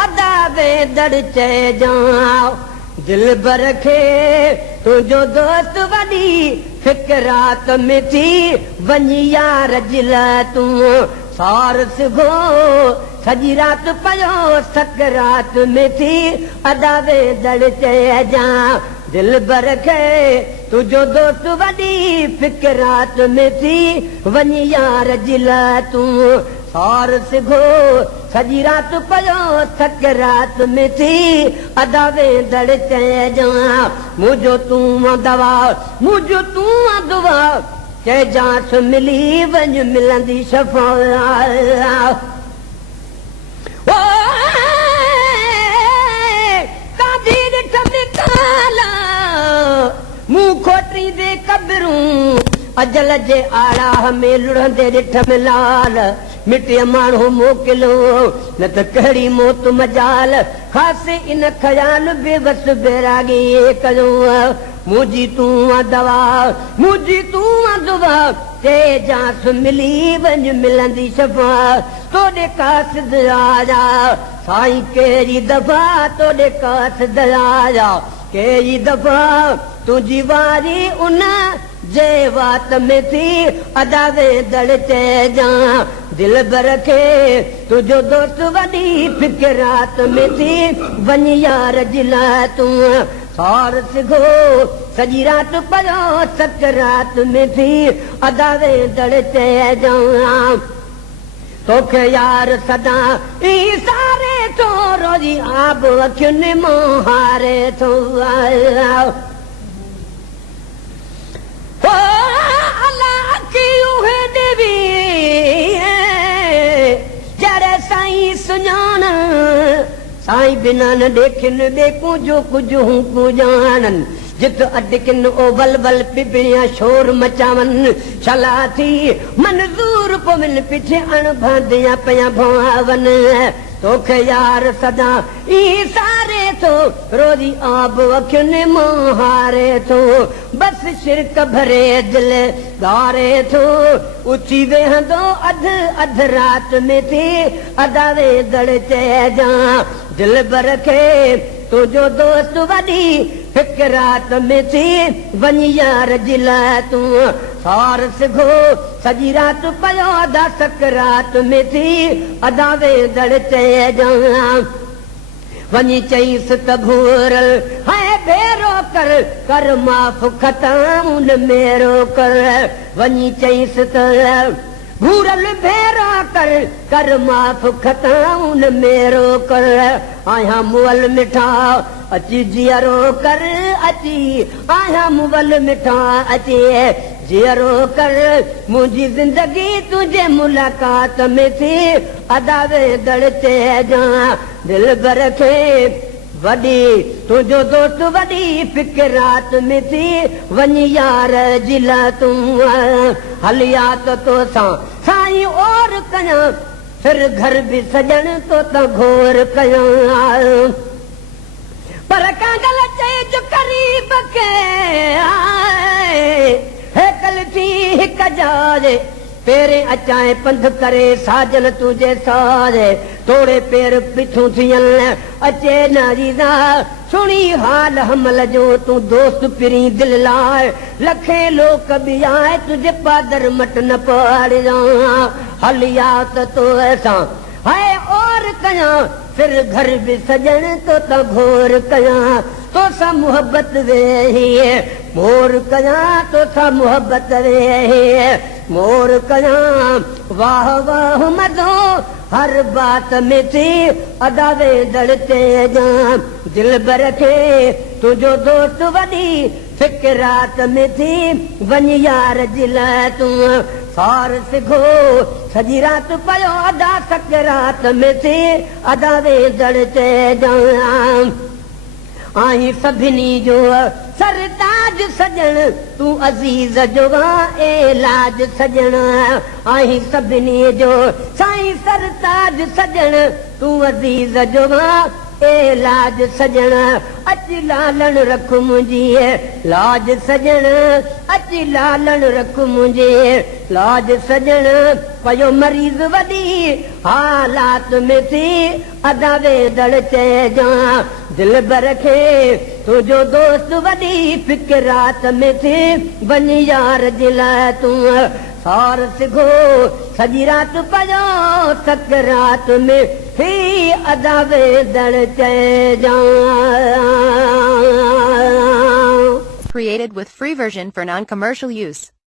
अदा वेदड़ चे जाओ दिल बरखे तुझो दोस्त वडी फिक्रात में थी वनी यार जिल तू सार सिगो सजी रात पयो सकरात में थी अदा वेदड़ चे जाओ दिल बरखे तुझो दोस्त वडी फिक्रात में थी वनी यार जिल तू सार सिगो सजी रात पयो सकरात में थी अदा वेदड़ चे जा मुझो तू दवा मुझो तू दुआ चे जांच मिली वंज मिलंदी शफा ओ कादी ॾिठ निकाला मुंह खोटी दे कबरूं अजल जे आड़ा में लुढ़ंदे ॾिठ में लाल मिटे माण्हू मोकिलो न त कहिड़ी मौत मजाल ख़ासि इन ख़याल बेवस बैरागी कयो मुंहिंजी तूं दवा मुंहिंजी तूं दुआ ते जांच मिली वञ मिलंदी शफ़ा तोॾे कासिद आया साईं कहिड़ी दफ़ा तोॾे कासिद आया कहिड़ी दफ़ा तुंहिंजी वारी उन जे वात में थी अदा वेदड़ चे जा दिल बरखे तुझो दोस्त वडी फिक्रात में थी वनी यार जिला तू सार सिगो सजी रात पयो सकरात में थी अदा वेदड़ चे जा तोखे यार सदा ई सारे थो रोजी आब अखियुनि मां हारे थो साईं सुञाण साईं बिना न ॾेखिन ॿेकूं जो कुझु हूं को ॼाणनि जित अटकिन ओ वल वल पिपड़ियां शोर मचावन छला थी मंज़ूर पवन पिछे अण भांदियां पया भावन तोखे यार सदा ई सारे थो रोज़ी आब अखियुनि मां हारे थो बस शिरक भरे दिल गारे थो उथी वेहंदो अध रात में थी अदा वेदड़ चे जा दिल बरखे तुझो दोस्त वडी फिक्रात में थी वनी यार जिला तू सार सिगो सजी रात पयो अदा सकरात में थी अदा वेदड़ चे जा वनी चईस त भूरल है भेरो कर माफ़ खतम मेरो कर वनी चईस त भूरल भेरा कर माफ़ खतम मेरो कर आया मुअल मिठा अची जियरो कर अची आया मुअल मिठा अची जियरो कर मुंहिंजी ज़िंदगी तुझे मुलाकात में थी अदा वेदड़ चे जा दिल बरखे वडी तुझो दोस्त वडी फिक्रात में थी वनी यार जिला तू हलिया तो सां साईं और कया फिर घर भी सजन तो घोर कया पर कागल चे जो करीब के हेकल थी हिक जाजे पेरे अचाए पंध करे साजन तुझे साजे तोड़े पैर पिछू थियन अचे नारीदा सुनी हाल हमल जो तू दोस्त पिरी दिल लाए लखे लोक भी आए तुझे पादर मट न पाड़ जा हलिया तो ऐसा है और कया फिर घर भी सजन तो घोर कया तो सा मोहब्बत वे मोर कया तो सा मोहब्बत वे मोर कया वाह वाह मदो हर बात में थी अदा वेदड़ चे जा दिल बरखे तुझो दोस्त वडी फिक्रात में थी वनी यार जिला तू सार सिगो सजी रात पयो अदा सकरात में थी अदा वेदड़ चे जा आई सभिनी जो सरताज सजन तू अज़ीज़ जो एलाज सजन आई सभिनी जो साईं सरताज सजन तू अज़ीज़ जो ए लाज सजण अची लालण रख मुंहिंजी लाज सजण अची लालण रख मुंहिंजे लाज सजण पयो मरीज़ वॾी हालात में थी अदा वेदड़ चइजां दिल भर खे तुंहिंजो दोस्त वॾी फिक्रात में थी वञी यार जे लाइ तूं सार सिघो सॼी राति पयो सकरात में थी अदा वेदड़ चइजां. Created with free version for non-commercial use.